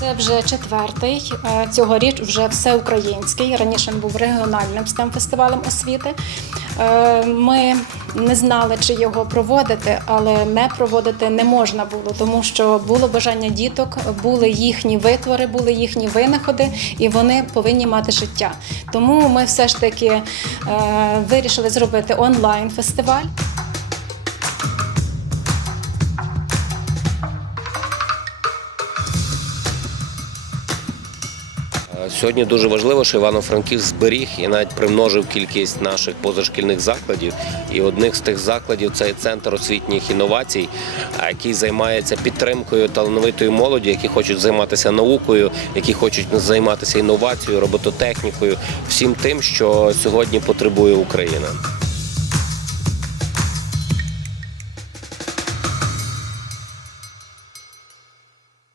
Це вже четвертий. е, Цьогоріч вже всеукраїнський. Раніше він був регіональним stem фестивалем освіти. Е, Ми не знали, чи його проводити, але не проводити не можна було, тому що було бажання діток, були їхні витвори, були їхні винаходи, і вони повинні мати життя. Тому ми все ж таки е, вирішили зробити онлайн фестиваль. Сьогодні дуже важливо, що Івано-Франківськ зберіг і навіть примножив кількість наших позашкільних закладів. І одних з тих закладів це центр освітніх інновацій, який займається підтримкою талановитої молоді, які хочуть займатися наукою, які хочуть займатися інновацією, робототехнікою, всім тим, що сьогодні потребує Україна.